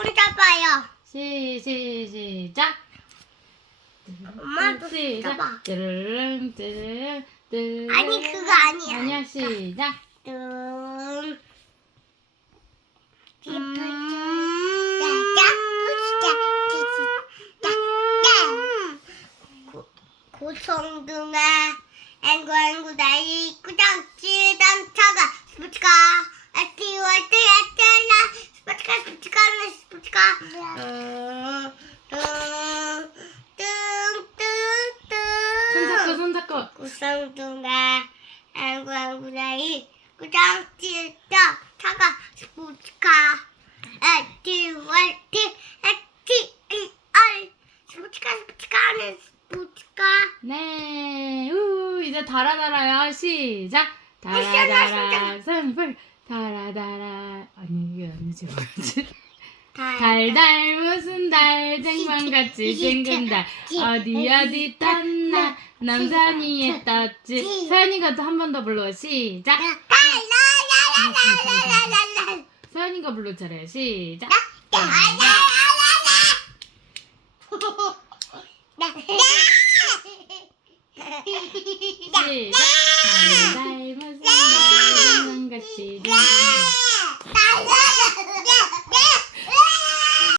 우리 잡아요. 시, 시, 시작. 엄마도 시작. 잡아. 르릉, 르릉, 르릉. 아니, 그거 아니야. 아니야, 시작. 음. 음. 고- 고성둥아 앵구 앵구 나이 꾸장 찌단 차가 스포츠카 에티 월트 에텔라 스포츠카 스포츠카는 스포츠카 음, 손 잡고, 뚱뚱뚱 손 잡고. 고성둥아 앵구 앵구 나이 꾸장 찌단 차가 스포츠카 에티 월트 에티 알 스포츠카 스포츠카는 스포츠카 네. 우, 이제 달아달아요. 시작. 달아달아, 선불. 달아달아. 아니, 이게 아니지, 뭐지? 달 달달 무슨 달쟁반같이 생긴 달 어디 어디 떴나 남산이에 떴지 서연이가 또 한 번 더 불러 시작 서연이가 불러 차례 시작 시작 달달 무슨 달쟁반같이 생긴